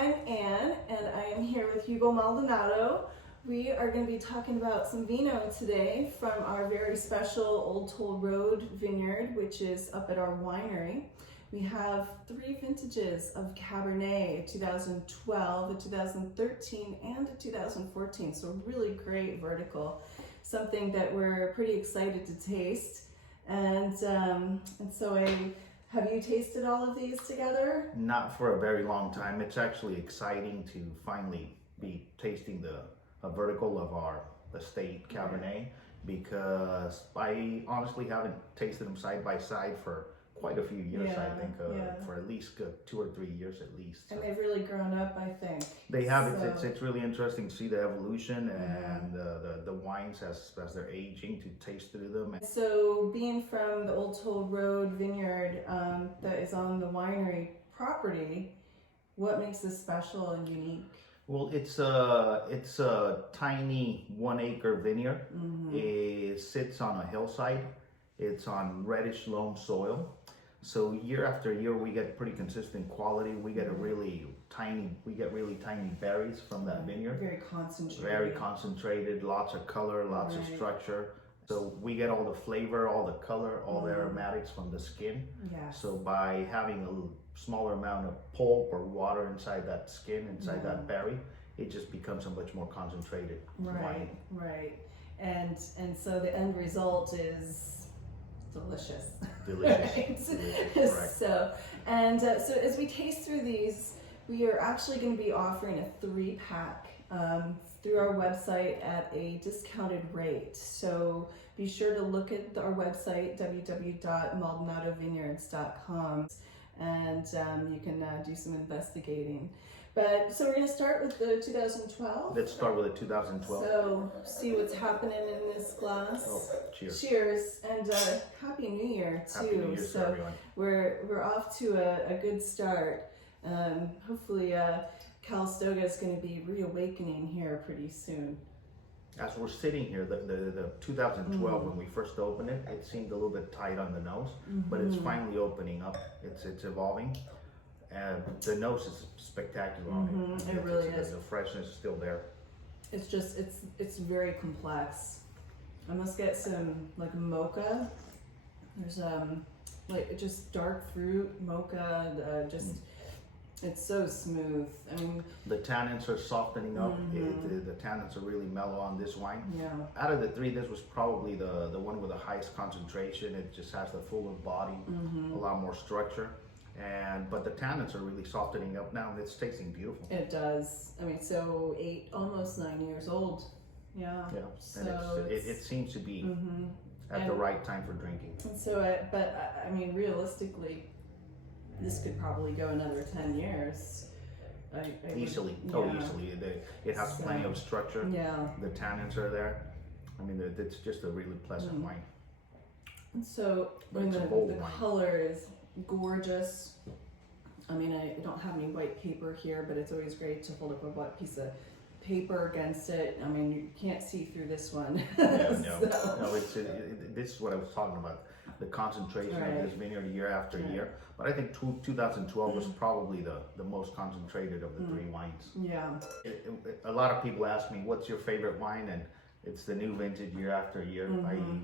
I'm Anne, and I am here with Hugo Maldonado. We are going to be talking about some vino today from our very special Old Toll Road Vineyard, which is up at our winery. We have 3 vintages of Cabernet, a 2012, a 2013, and a 2014, so really great vertical. Something that we're pretty excited to taste. And so have you tasted all of these together? Not for a very long time. It's actually exciting to finally be tasting a vertical of our estate Cabernet, because I honestly haven't tasted them side by side for quite a few years. I think for at least 2 or 3 years at least. And they've really grown up, I think. They have. So. It's really interesting to see the evolution and the wines as they're aging, to taste through them. So being from the Old Toll Road Vineyard that is on the winery property, what makes this special and unique? Well, it's a tiny 1-acre vineyard. It sits on a hillside. It's on reddish loam soil. So year after year, we get pretty consistent quality. We get really tiny berries from that vineyard. Very concentrated. Very concentrated, lots of color, lots of structure. So we get all the flavor, all the color, all the aromatics from the skin. Yes. So by having a smaller amount of pulp or water inside that skin, inside that berry, it just becomes a much more concentrated wine. Right. And so the end result is delicious. Delicious. Right? Delicious. So as we taste through these, we are actually going to be offering a 3-pack through our website at a discounted rate. So be sure to look at our website, www.maldonadovineyards.com, and you can do some investigating. But so we're going to start with the 2012. Let's start with the 2012. So see what's happening in this glass. Oh, cheers! Cheers, and Happy New Year too. Happy New Year to everyone. We're off to a good start. Hopefully, Calistoga is going to be reawakening here pretty soon. As we're sitting here, the 2012 when we first opened it, it seemed a little bit tight on the nose, but it's finally opening up. It's evolving. And the nose is spectacular on it. It really is. The freshness is still there. It's just, it's very complex. I must get some like mocha. There's like just dark fruit mocha. It's so smooth. I mean, the tannins are softening up. The tannins are really mellow on this wine. Yeah. Out of the 3, this was probably the one with the highest concentration. It just has the fuller body, a lot more structure. But the tannins are really softening up now, and it's tasting beautiful. It does. I mean, so 8, almost 9 years old. Yeah. Yeah. So and it seems to be at the right time for drinking. And so, but I mean, realistically, this could probably go another 10 years. Easily. Yeah. Oh, easily. It has plenty of structure. Yeah. The tannins are there. I mean, it's just a really pleasant wine. And so, the color is gorgeous. I mean, I don't have any white paper here, but it's always great to hold up a white piece of paper against it. I mean, you can't see through this one. No, this is what I was talking about. The concentration of this vineyard year after year. But I think 2012 was probably the most concentrated of the 3 wines. Yeah. A lot of people ask me, what's your favorite wine? And it's the new vintage year after year.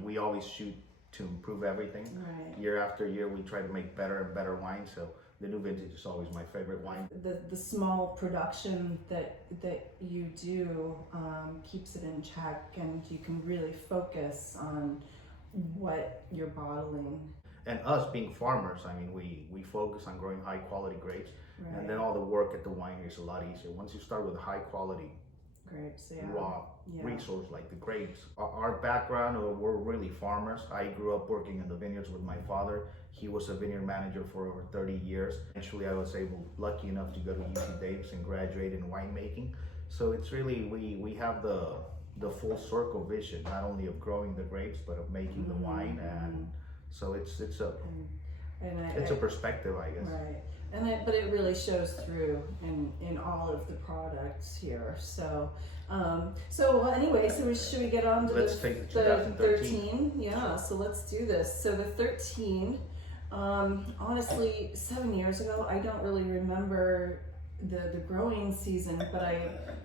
We always shoot to improve everything. Right. Year after year, we try to make better and better wine. So the new vintage is always my favorite wine. The small production that you do keeps it in check, and you can really focus on what you're bottling. And us being farmers, I mean, we focus on growing high quality grapes, and then all the work at the winery is a lot easier. Once you start with high quality grapes, raw resource like the grapes. Our background, we're really farmers. I grew up working in the vineyards with my father. He was a vineyard manager for over 30 years. Eventually, I was lucky enough to go to UC Davis and graduate in winemaking. So it's really, we have the full circle vision, not only of growing the grapes, but of making the wine. And so it's a perspective, I guess. Right. But it really shows through in all of the products here. So anyway, should we get on to let's take the 2013? Yeah, so let's do this. So the 13, honestly, 7 years ago, I don't really remember the growing season, but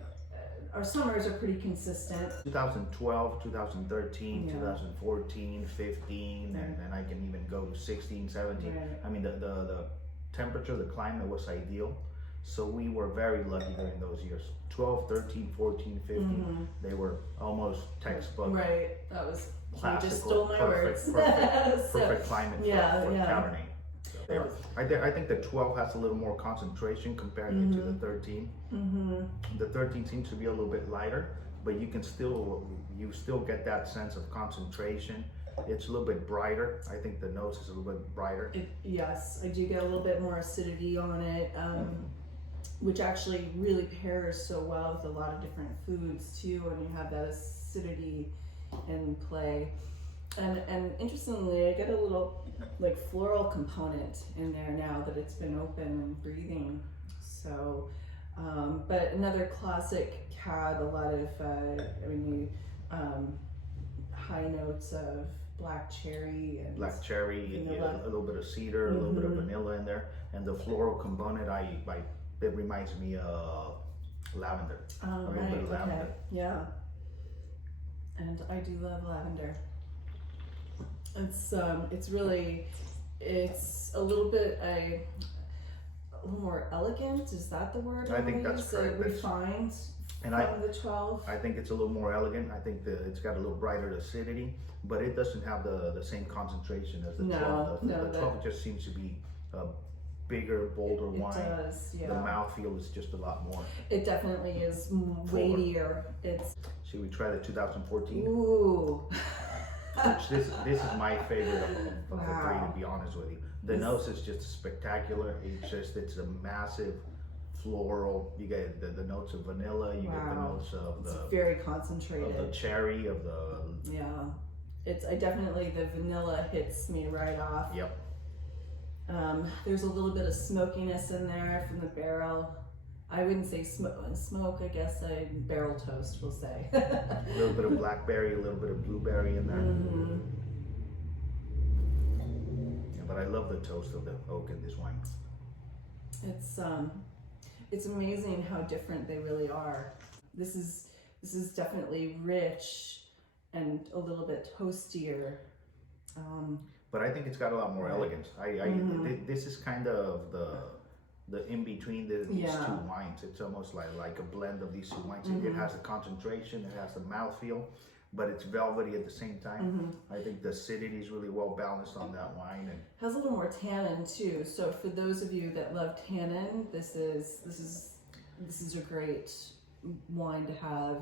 our summers are pretty consistent. 2012, 2013, Yeah. 2014, 15, and then I can even go to 16, 17. Right. I mean, the temperature, the climate was ideal. So we were very lucky during those years. 12, 13, 14, 15, they were almost textbook. Right, that was, you just Classical, stole my perfect, words. perfect, So, perfect climate for yeah. Cabernet. So I think the 12 has a little more concentration compared to the 13. The 13 seems to be a little bit lighter, but you still get that sense of concentration. It's a little bit brighter. I think the nose is a little bit brighter. Yes, I do get a little bit more acidity on it, which actually really pairs so well with a lot of different foods too, when you have that acidity in play. And interestingly, I get a little like floral component in there now that it's been open and breathing. So, but another classic cab, a lot of high notes of black cherry and Yeah, a little bit of cedar, a little bit of vanilla in there, and the floral component, it reminds me of lavender. Oh, a little right, bit of lavender. okay, yeah. And I do love lavender. It's really, it's a little bit a little more elegant. Is that the word? I think that's correct. Refined And from the 12. I think it's a little more elegant. I think it's got a little brighter acidity, but it doesn't have the same concentration as the 12 does. The 12 just seems to be a bigger, bolder wine. It does, yeah. The mouthfeel is just a lot more. It definitely is weightier. Should we try the 2014? Ooh. Which this is my favorite of the three, to be honest with you. The nose is just spectacular. It's a massive floral. You get the notes of vanilla. You get the notes of it's very concentrated. Of the cherry, of the I definitely, the vanilla hits me right off. Yep. There's a little bit of smokiness in there from the barrel. I wouldn't say smoke, I guess barrel toast, we'll say. A little bit of blackberry, a little bit of blueberry in there. Yeah, but I love the toast of the oak in this wine. It's amazing how different they really are. This is definitely rich and a little bit toastier. But I think it's got a lot more elegance. This is kind of the in between these two wines. It's almost like a blend of these two wines. It has the concentration, it has the mouthfeel, but it's velvety at the same time. I think the acidity is really well balanced on that wine, and has a little more tannin too. So for those of you that love tannin, this is a great wine to have.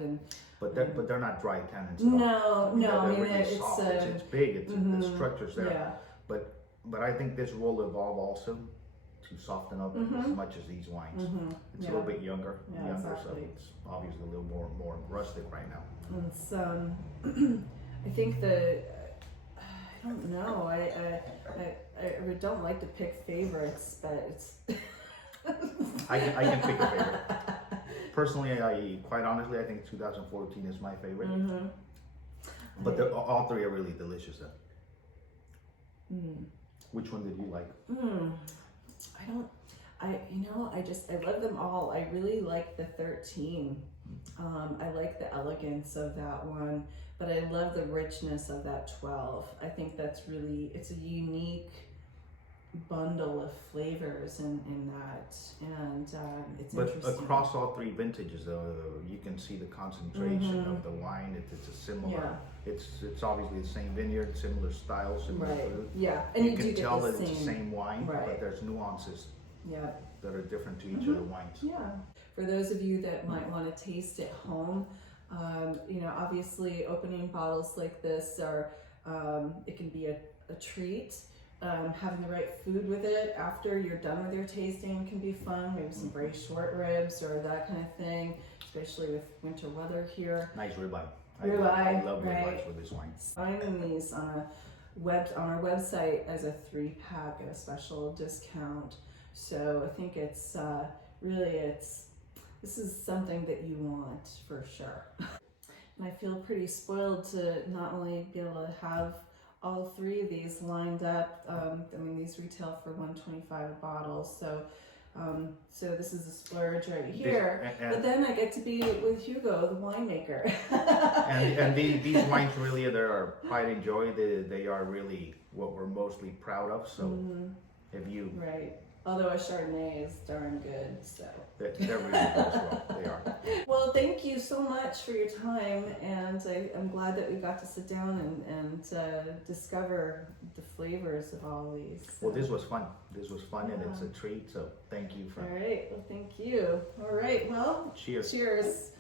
But they're not dry tannins. No. They're I mean, really soft. It's big. The structure's there. Yeah. But I think this will evolve also to soften up as much as these wines. It's a little bit younger, so it's obviously a little more rustic right now. It's I think I don't know. I don't like to pick favorites, but it's I can pick a favorite. Personally, quite honestly, I think 2014 is my favorite. But all three are really delicious though. Which one did you like? I love them all. I really like the 13. I like the elegance of that one, but I love the richness of that 12. I think it's a unique bundle of flavors in that, and it's interesting. But across all three vintages, though, you can see the concentration of the wine. It's a similar. It's obviously the same vineyard, similar style, similar food. Yeah, and you can tell that it's the same wine, right. But there's nuances. That are different to each of the wines. Yeah. For those of you that might want to taste at home, obviously opening bottles like this are it can be a treat. Having the right food with it after you're done with your tasting can be fun. Maybe some braised short ribs or that kind of thing, especially with winter weather here. Nice ribeye. I love ribeyes with this wine. Finding these on our website as a 3-pack at a special discount. So I think it's this is something that you want for sure. And I feel pretty spoiled to not only be able to have all three of these lined up. These retail for $125 a bottle, so So this is a splurge right here. But then I get to be with Hugo, the winemaker. and these wines really, they are pride and joy. They are really what we're mostly proud of. So if you right. Although a Chardonnay is darn good, so. They're really good as well. They are. Well, thank you so much for your time, and I'm glad that we got to sit down and discover the flavors of all these. So. Well, this was fun. This was fun, and it's a treat. So thank you for. All right. Well, thank you. All right. Well, cheers. Cheers.